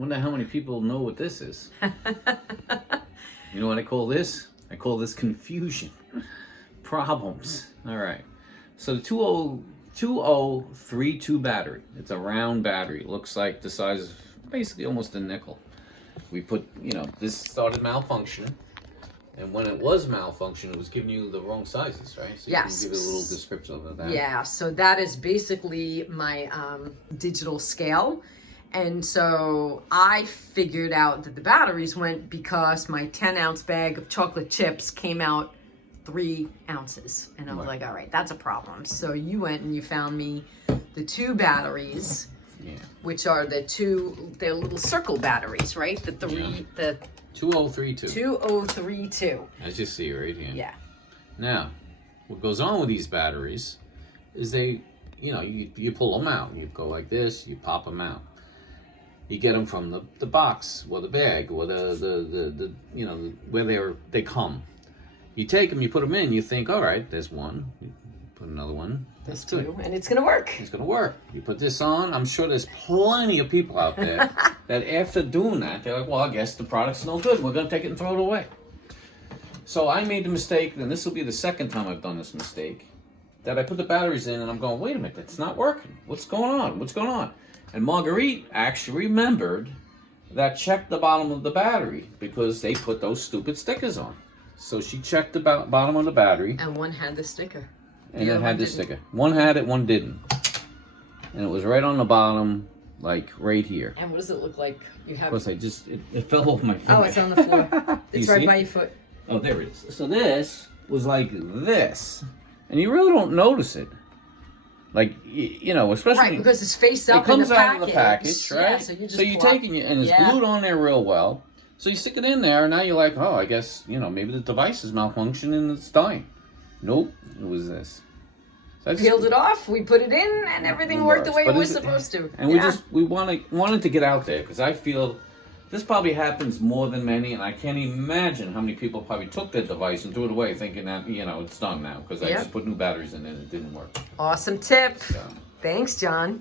Wonder how many people know what this is. You know what I call this? I call this confusion. Problems. All right. So the 2032 battery. It's a round battery. It looks like the size of basically almost a nickel. We put, this started malfunctioning. And when it was malfunction, it was giving you the wrong sizes, right? So yes. You can give it a little description of that. Yeah, so that is basically my digital scale. And so I figured out that the batteries went because my 10-ounce bag of chocolate chips came out 3 ounces. And I was like, all right, that's a problem. So you went and you found me the 2 batteries, which are they're little circle batteries, right? The 2032. 2032. As you see right here. Yeah. Now, what goes on with these batteries is you pull them out. You go like this, you pop them out. You get them from the box or the bag or the where they come. You take them, you put them in, you think, all right, there's one. You put another one. That's good. And it's going to work. It's going to work. You put this on. I'm sure there's plenty of people out there that after doing that, they're like, well, I guess the product's no good. We're going to take it and throw it away. So I made the mistake, and this will be the second time I've done this mistake, that I put the batteries in, and I'm going, wait a minute, it's not working. What's going on? What's going on? And Marguerite actually remembered that checked the bottom of the battery because they put those stupid stickers on. So she checked the bottom of the battery. And one had the sticker. And it had the sticker. One had it, one didn't. And it was right on the bottom, like right here. And what does it look like? You have. Of course, it fell off my foot. Oh, it's on the floor. It's right by your foot. Oh, there it is. So this was like this. And you really don't notice it. Like, especially... Right, because it's face up in the package. It comes out of the package, right? Yeah, so you take it, and it's glued on there real well. So you stick it in there, and now you're like, oh, I guess, maybe the device is malfunctioning and it's dying. Nope, it was this. So peeled it off, we put it in, and everything worked the way it was supposed to. And we wanted to get out there, because I feel this probably happens more than many, and I can't imagine how many people probably took their device and threw it away thinking that, it's done now, because I just put new batteries in it and it didn't work. Awesome tip. So. Thanks, John.